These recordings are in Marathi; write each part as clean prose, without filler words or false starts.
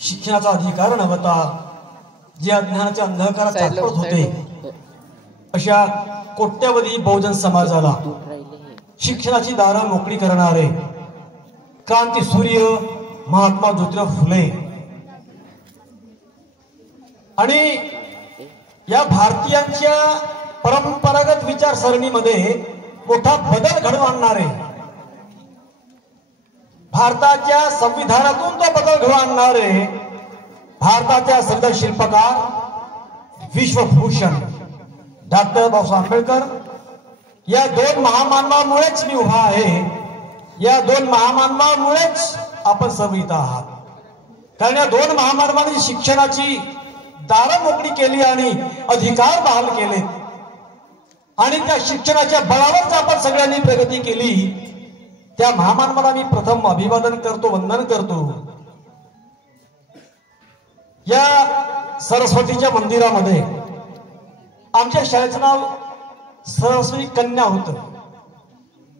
शिक्षणाचा अधिकार नव्हता, जे अज्ञानाच्या अंधकारात चालत होते, अशा कोट्यवधी बहुजन समाजाला शिक्षणाची दारं मोकळी करणारे क्रांती सूर्य महात्मा ज्योतिराव फुले आणि या भारतीयांच्या परंपरागत विचारसरणीमध्ये मोठा बदल घडवून आणणारे, भारताच्या संविधानातून तो बदल घडवून आणणारे भारताच्या संविधान शिल्पकार विश्वभूषण डॉक्टर बाबासाहेब आंबेडकर या दोन महामानवामुळेच मी उभा आहे. या दोन महामानवामुळेच आपण सर्व इथं आहात. कारण या दोन महामानवांनी शिक्षणाची दारं मोकळी केली आणि अधिकार बहाल केले आणि त्या शिक्षणाच्या बळावरच आपण सगळ्यांनी प्रगती केली. त्या महामानवाला मी प्रथम अभिवादन करतो, वंदन करतो. या सरस्वतीच्या मंदिरामध्ये आमच्या शाळेचं नाव सरस्वती कन्या होतं.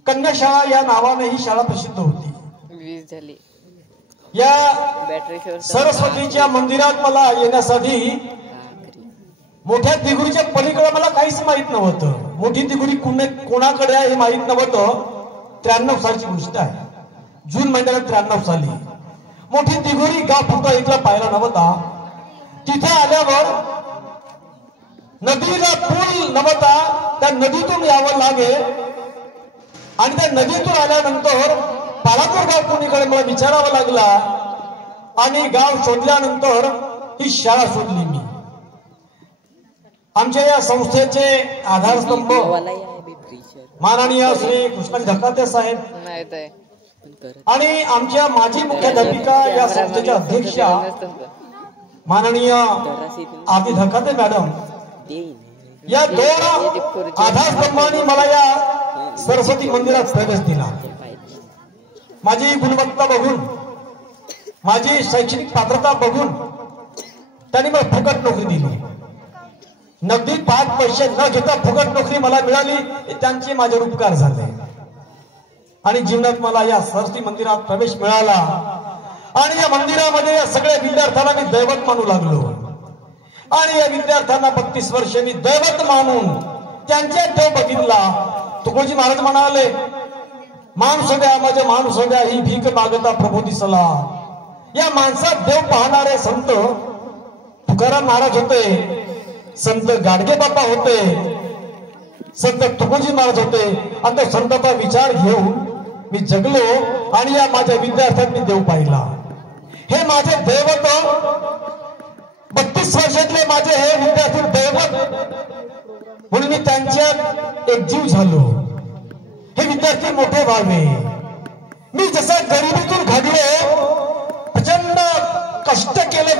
कन्या शाळा या नावाने ही शाळा प्रसिद्ध होती. या सरस्वतीच्या मंदिरात मला येण्यासाठी मोठ्या दिगुरीच्या पलीकडे मला काहीच माहित नव्हतं. मोठी दिगुरी कोणाकडे आहे हे माहित नव्हतं. 93 सालची गोष्ट आहे. जून महिन्याला 93 साली मोठी दिगुरी गाव फक्त इथला पाहिला नव्हता. तिथे आल्यावर नदीला पूल नव्हता, त्या नदीतून यावं लागे आणि त्या नदीतून आल्यानंतर पालापूर गाव कोणीकडे मला विचारावं लागला आणि गाव शोधल्यानंतर ही शाळा शोधली मी. आमच्या या संस्थेचे आधारस्तंभ माननीय श्री कृष्णाजी धकाते साहेब आणि आमच्या माजी मुख्याध्यापिका या संस्थेच्या अध्यक्षा माननीय आरती धकाते मॅडम, या दोन आधारस्तंभांनी मला या सरस्वती मंदिरात प्रवेश दिला. माझी गुणवत्ता बघून, माझी शैक्षणिक पात्रता बघून त्यांनी मला फुकट नोकरी दिली. नगदी 5 पैसे न घेता फुकट नोकरी मला मिळाली. त्यांचे माझे उपकार झाले आणि जीवनात मला या सरस्वती मंदिरात प्रवेश मिळाला आणि या मंदिरामध्ये या सगळ्या विद्यार्थ्यांना मी दैवत मानू लागलो आणि या विद्यार्थ्यांना 32 वर्ष मी दैवत मानून त्यांच्या देव बघितला. तुकोजी महाराज म्हणाले, माणूस द्या माझ्या माणूस द्या, ही भीक मागता प्रभू दिसला. या माणसात देव पाहणारे संत तुकाराम महाराज होते, संत गाडगे बाबा होते, संत तुकोजी महाराज होते आणि त्या संतांचा विचार घेऊन मी जगलो आणि या माझ्या विद्यार्थ्यांत मी देव पाहिला. हे माझे दैवत, 32 वर्षातले माझे हे विद्यार्थी दैवत म्हणून मी त्यांच्यात एक जीव झालो. हे विद्यार्थी मोठे व्हावे. मी जसा गरिबीतून घडलो, प्रचंड कष्ट केले,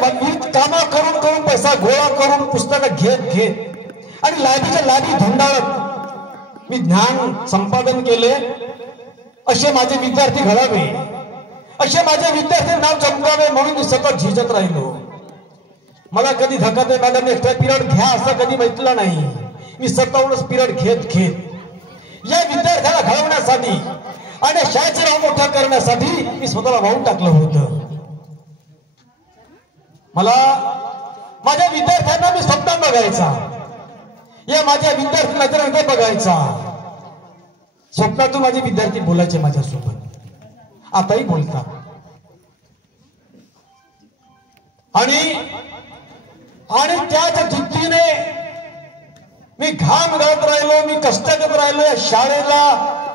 काम करून करून पैसा गोळा करून पुस्तकं घेत आणि लाभीच्या लाभी धुंडाळत मी ज्ञान संपादन केले. असे माझे विद्यार्थी घडावे, असे माझे विद्यार्थी नाव जमवावे म्हणून मी सतत झिजत राहिलो. मला कधी धकाते मॅडम एक्स्ट्रा पिरियड घ्या असं कधी म्हटलं नाही. मी 27 पिरियड घेत या विद्यार्थ्याला घडवण्यासाठी आणि शाळेचं नाव मोठं करण्यासाठी मी स्वतःला वाहून टाकलं होतं. मला माझ्या विद्यार्थ्यांना मी स्वप्न बघायचा, या माझ्या विद्यार्थी नजरेने बघायचा. स्वप्नातून माझे विद्यार्थी बोलायचे माझ्यासोबत, आताही बोलतात. आणि त्याच जिद्दीने मी घाम गाळत राहिलो, मी कष्ट करत राहिलो या शाळेला,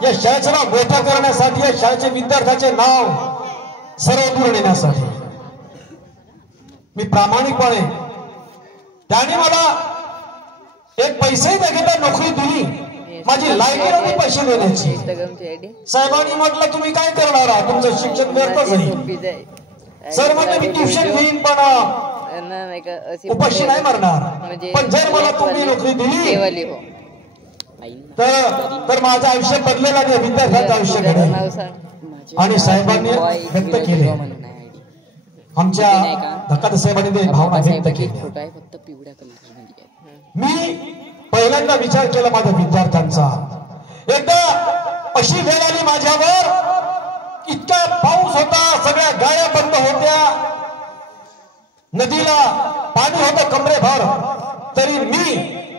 या शाळेचं नाव मोठं करण्यासाठी, या शाळेचे विद्यार्थ्याचे नाव सर्वदूर नेण्यासाठी. मी प्रामाणिकपणे, त्यांनी मला एक पैसेही न घेता नोकरी दिली. माझी लायकी नव्हती पैसे देण्याची. साहेबांनी म्हटलं तुम्ही काय करणार आहात, तुमचं शिक्षण व्यर्थ जाईल. सर म्हटलं मी ट्युशन घेईन पण उपाशी नाही मारणार, पण जर मला तुम्ही नोकरी दिली तर माझं आयुष्य बदलेलं नाही, विद्यार्थ्यांचं आयुष्य घडेल. आणि साहेबांनी व्यक्त केले, आमच्या धकाते साहेबांनी भावना व्यक्त केली. मी पहिल्यांदा विचार केला माझ्या विद्यार्थ्यांचा. एकदा अशी वेळ आली माझ्यावर, इतका पाऊस होता, सगळ्या गाड्या बंद होत्या नदीला पाणी होतं कमरेभर, तरी मी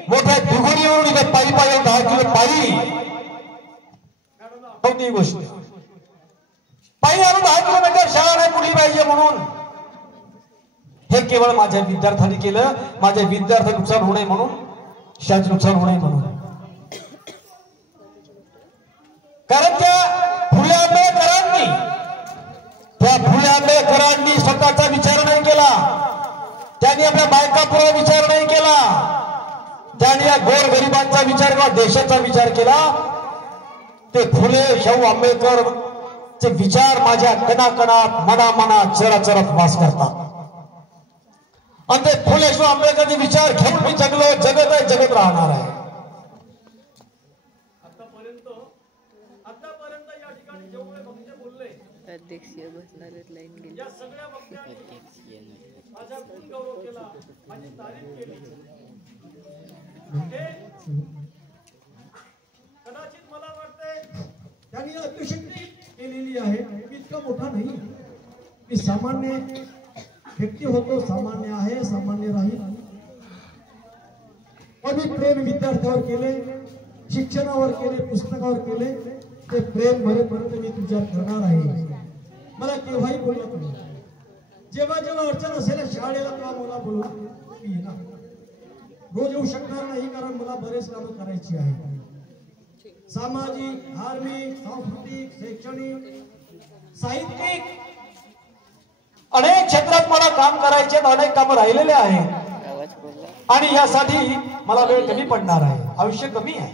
मोठ्या दुगुरीवरून इथे पायी पायी 10 किलो पायी कोणती गोष्ट पायी आलो 10 किलोमीटर शाळा नाही कुठली पाहिजे म्हणून. हे केवळ माझ्या विद्यार्थ्यांनी केलं. माझ्या विद्यार्थी नुकसान होऊ नये म्हणून, शाळेचं नुकसान होऊ नये म्हणून. कारण त्या फुले आंबेडकरांनी स्वतःचा विचार नाही केला. त्यांनी आपल्या बायकापुरा विचार नाही केला. त्यांनी या गोर गरिबांचा विचार किंवा देशाचा विचार केला. ते फुले शाहू आंबेडकर चे विचार माझ्या कणाकणात मनामनात चराचरात वास करतात. आणि ते फुले शाहू आंबेडकरचे विचार घेऊन मी जगलो, जगत आहे, जगत राहणार आहे. आतापर्यंत या ठिकाणी जेवढे वक्ते बोलले अध्यक्षीय बसणारे लाईन गेली, या सगळ्या वक्त्यांनी माझा गौरव केला, माझी तारीफ केली. कदाचित मला वाटते त्यांनी अतिशक्ती केलेली आहे. मी इतका मोठा नाही, मी सामान्य व्यक्ती होतो, सामान्य आहे, सामान्य राहील. पण मी प्रेम विद्यार्थ्यावर केले, शिक्षणावर केले, पुस्तकावर केले. ते प्रेम भरेपर्यंत मी तुझ्यावर करणार आहे. मला केव्हाही बोलला तुम्ही, जेव्हा जेव्हा अडचण असेल शाळेला तेव्हा मला बोलून येणार. रोज येऊ शकणार नाही, कारण मला बरेच कामं करायची आहे. सामाजिक, धार्मिक, सांस्कृतिक, शैक्षणिक, साहित्यिक अनेक क्षेत्रात मला काम करायचे, अनेक कामं राहिलेले आहेत. आणि यासाठी मला वेळ कमी पडणार आहे. आयुष्य कमी आहे,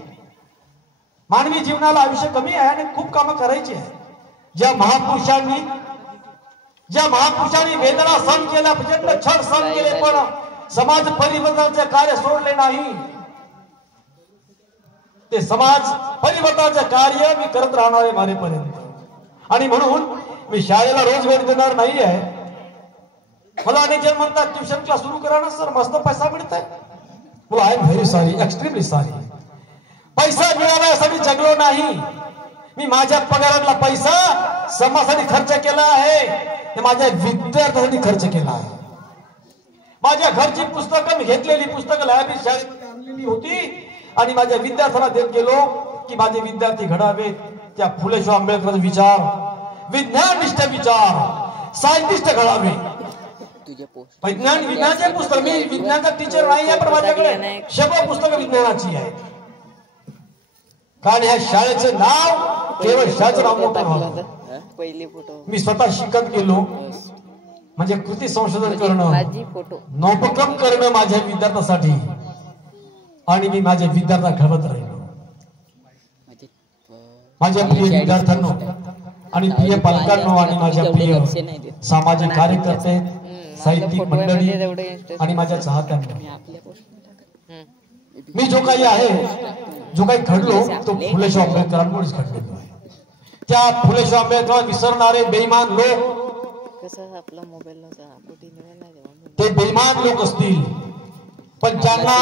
मानवी जीवनाला आयुष्य कमी आहे आणि खूप कामं करायची आहे. ज्या महापुरुषांनी वेदना सहन केल्या, प्रचंड क्षण सहन केले, पण समाज परिवर्तनाचे कार्य सोडले नाही. ते समाज परिवर्तनाचे कार्य मी करत राहणार आहे मारेपर्यंत. आणि म्हणून मी शाळेला रोज वेळ देणार नाही आहे. मला अनेक जण म्हणतात ट्युशन क्लास सुरू करा ना सर, मस्त पैसा मिळतोय. मला I am very sorry, extremely sorry. पैसा मिळाला यासाठी जगलो नाही. मी माझ्या पगारातला पैसा समाजासाठी खर्च केला आहे, हे माझ्या विद्यार्थ्यांसाठी खर्च केला आहे. माझ्या घरची पुस्तकं मी घेतलेली पुस्तकं लायब्ररी शाळेत आणलेली होती आणि माझ्या विद्यार्थ्यांना देत गेलो की माझे विद्यार्थी घडावेत त्या फुले शाहू आंबेडकर विचार, विज्ञाननिष्ठ विचार, सायंटिस्ट घडावे. विज्ञानाचे पुस्तक, मी विज्ञानाचा टीचर नाही आहे, पण माझ्याकडे 100 पुस्तकं विज्ञानाची आहे. कारण ह्या शाळेचं नाव केवळ शाळेचं नाव मोठं नव्हतं. मी स्वतः शिकत गेलो, म्हणजे कृती संशोधन करणं, नोपक्रम करणं माझ्या विद्यार्थ्यांसाठी. आणि मी माझ्या विद्यार्थ्यांना घडवत राहिलो. माझ्या प्रिय विद्यार्थ्यांनो आणि प्रिय पालकांनो आणि माझ्या प्रिय सामाजिक कार्यकर्ते, साहित्यिक मंडळी आणि माझ्या चाहत्यांना, मी जो काही आहे, जो काही घडलो तो फुले शाहू आंबेडकरांमुळेच घडलेलो आहे. त्या फुले शाहू आंबेडकर विसरणारे बेईमान लोक, ते बेईमान लोक असतील, पण ज्यांना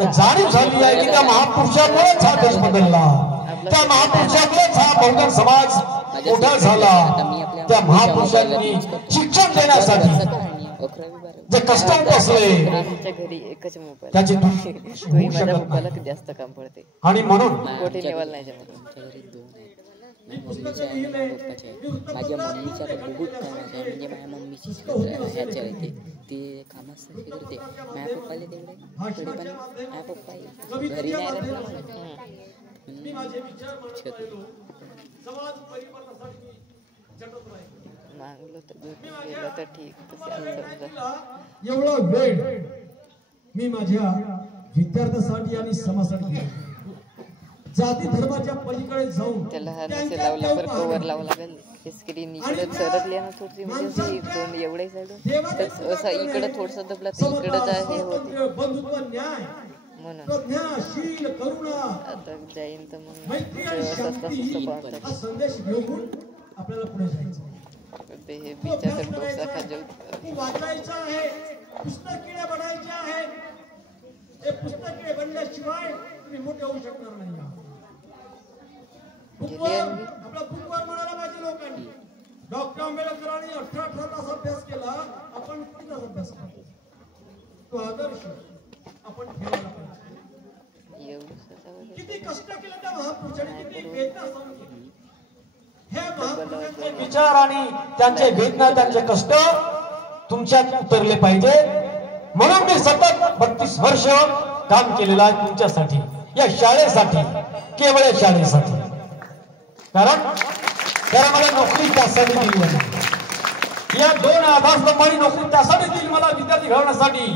जाणीव झाली आहे की त्या महापुरुषामुळेच हा देश बदलला, त्या महापुरुषामुळेच हा बहुजन समाज मोठा झाला. त्या महापुरुषांनी शिक्षण देण्यासाठी जे कष्ट असले त्याची जास्त काम पडते. आणि म्हणून माझ्या मम्मीच्या बहुत कामाच्या, म्हणजे माझ्या मम्मीची ह्याच्या येते ते कामाच करते. माझ्या पप्पाला तेवढे थोडे, पण माझ्या पप्पा घरी नाही राहत. मागलो तर गेलं तर ठीक. एवढा वेळ मी माझ्या विद्यार्थ्यांसाठी आणि समाजासाठी जाती धर्माच्या पलीकडे जाऊन त्याला लावला पर कव्हर लावला लागेल. स्क्रीन इकडे सरकल्या ना थोडी, म्हणजे दोन एवढे साईड असं इकडे थोडंसं दबला तर इकडे हे होते. बंधुत्व, न्याय, म्हणून करुणा, आता जाईन तर मग संदेश घेऊन आपल्याला पुढे जायचं. हे बिचाचं डोसा खाजव वाचायचं आहे, पुस्तक किडे बनायचे आहे. हे पुस्तक किडे बनल्याशिवाय तुम्ही मोठे होऊ शकणार नाही. आपला बुकवर म्हणायला पाहिजे लोकांनी. डॉक्टर आंबेडकरांनी 18 तास अभ्यास केला, आपण किती तास अभ्यास करतो? तो आदर्श आपण ठेवायला पाहिजे. किती कष्ट केले त्या महापुरुषांनी, किती वेदना सहन केली. हे महापुरुषांचे विचार आणि त्यांचे वेदना, त्यांचे कष्ट तुमच्यात उतरले पाहिजे. म्हणून मी सतत 32 वर्ष काम केलेलं आहे तुमच्यासाठी, या शाळेसाठी, केवळ या शाळेसाठी. कारण मला नोकरी त्यासाठी दिली आहे. या 2 आधारस्तंभांनी नोकरी त्यासाठी दिली मला, विद्यार्थी घडवण्यासाठी.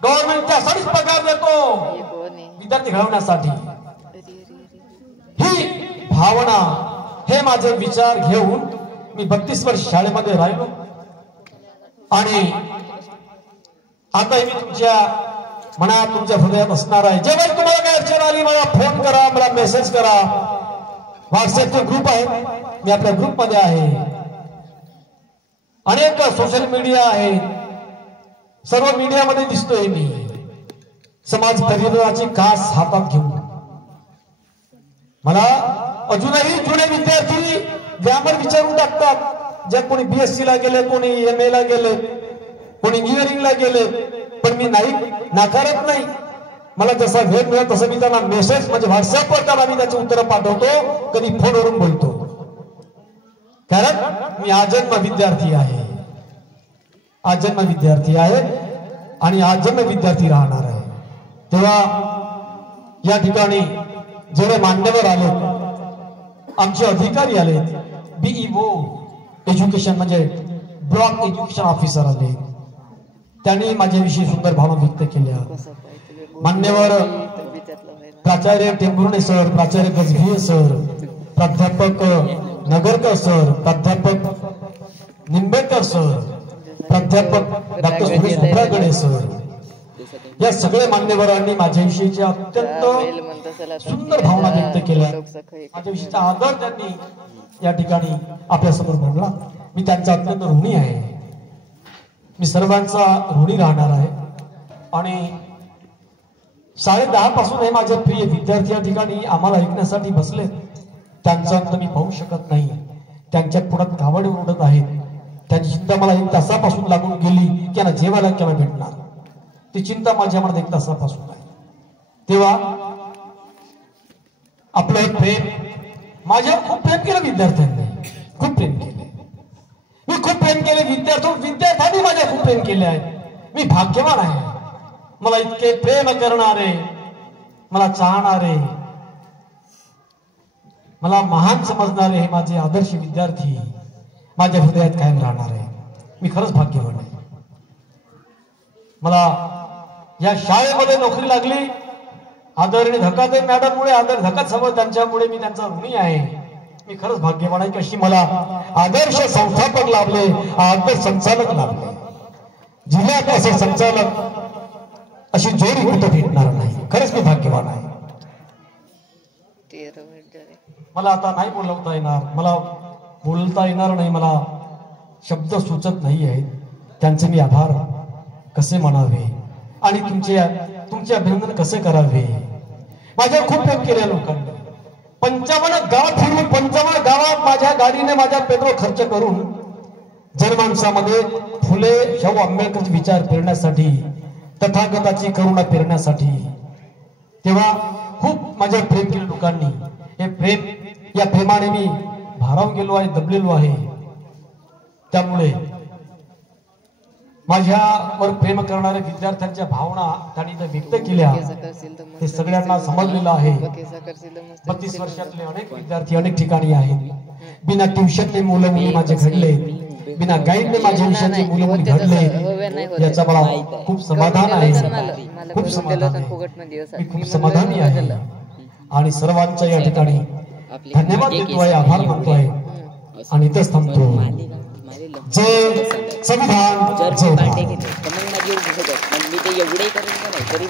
गव्हर्नमेंट त्यासाठीच पगार देतो, विद्यार्थी घडवण्यासाठी. ही भावना, हे माझे विचार घेऊन मी 32 वर्ष शाळेमध्ये राहिलो. आणि आताही मी तुमच्या मनात, तुमच्या हृदयात असणार आहे. जेव्हा तुम्हाला काय अडचण आली मला फोन करा, मला मेसेज करा. व्हॉट्सअपचे ग्रुप आहे, मी आपल्या ग्रुपमध्ये आहे. अनेक सोशल मीडिया आहे, सर्व मीडियामध्ये दिसतोय मी. समाज परिवर्तनाची कास हातात घेऊन मला अजूनही जुने विद्यार्थी ग्रामर विचारून टाकतात. जे कोणी BSc ला गेले, कोणी MA ला गेले, कोणी इंजिनिअरिंगला गेले. पण मी नाही, नाकारत नाही. मला जसा वेळ मिळत तसं मी त्यांना मेसेज, म्हणजे व्हॉट्सअपवर त्यांना मी त्याची उत्तरं पाठवतो, कधी फोनवरून बोलतो. कारण मी आजन्म विद्यार्थी आहे, आजन्म विद्यार्थी आहे आणि आजन्म विद्यार्थी राहणार आहे. तेव्हा या ठिकाणी जेवढे मान्यवर आले, आमचे अधिकारी आले, BEO एज्युकेशन म्हणजे ब्लॉक एज्युकेशन ऑफिसर आले, त्यांनी माझ्याविषयी सुंदर भावना व्यक्त केल्या. मान्यवर प्राचार्य टेंभुर्णे सर, प्राचार्य गजभिये सर, प्राध्यापक नगरकर सर, प्राध्यापक निंबेकर सर, प्राध्यापक डॉक्टर सुरेश उबरागडे सर, या सगळ्या मान्यवरांनी माझ्याविषयीच्या अत्यंत सुंदर भावना व्यक्त केल्या. माझ्याविषयीचा आदर त्यांनी या ठिकाणी आपल्यासमोर मांडला. मी त्यांचा अत्यंत ऋणी आहे, मी सर्वांचा ऋणी राहणार आहे. आणि 10:30 पासून हे माझे प्रिय विद्यार्थी या ठिकाणी आम्हाला ऐकण्यासाठी बसले. त्यांचा अंत मी पाहू शकत नाही. त्यांच्या पुढे कावडे उडत आहेत. त्यांची चिंता मला 1 तासापासून लागून गेली की यांना जेवायला केव्हा भेटणार, ती चिंता माझ्या मनात 1 तासापासून आहे. तेव्हा आपलं प्रेम, माझ्यावर खूप प्रेम केलं विद्यार्थ्यांनी, खूप प्रेम केले. मी खूप प्रेम केले विद्यार्थ्यांनी माझ्या खूप प्रेम केले आहे. मी भाग्यवान आहे. मला इतके प्रेम करणारे, मला चाहणारे, मला महान समजणारे हे माझे आदर्श विद्यार्थी माझ्या हृदयात कायम राहणार आहे. मी खरंच भाग्यवान आहे. मला या शाळेमध्ये नोकरी लागली आदरणीय धकाते मॅडममुळे, धकात समोर त्यांच्यामुळे मी त्यांचा ऋणी आहे. मी खरंच भाग्यवान आहे. कशी मला आदर्श संस्थापक लाभले, आदर्श संचालक लाभले. जिल्ह्यात असे संचालक, अशी जोडी कुठं भेटणार नाही. खरंच मी भाग्यवान आहे. मला आता नाही बोलवता येणार, मला बोलता येणार नाही, मला शब्द सुचत नाही आहेत. त्यांचे मी आभार कसे मानावे आणि तुमचे अभिनंदन कसे करावे. माझ्यावर खूप प्रेम केले लोकांनी. 55 गाव फिरून 55 गावात माझ्या गाडीने माझा पेट्रोल खर्च करून जनमानसामध्ये फुले शाहू आंबेडकरचे विचार पेरण्यासाठी, तथागताची करुणा पेरण्यासाठी. तेव्हा खूप माझ्यावर प्रेम केले लोकांनी. हे प्रेम, या प्रेमाने मी भारावून गेलो आहे, दबलेलो आहे. त्यामुळे माझ्यावर प्रेम करणाऱ्या विद्यार्थ्यांच्या भावना त्यांनी व्यक्त केल्या, ते सगळ्यांना समजलेलं आहे. 32 वर्षातले अनेक विद्यार्थी अनेक ठिकाणी आहेत. बिना ट्युशनने मुलं मुली माझे घडले, बिना गाईडने माझ्या विषयाचे मुलं मुली घडले. याचा मला खूप समाधान आहे, खूप समाधान आहे. मी खूप समाधानी आहे आणि सर्वांच्या या ठिकाणी धन्यवाद देतोय, आभार मानतोय आणि इथेच थांबतो. जय संविधान, जय भारत. मी ते एवढे करून नाही तरी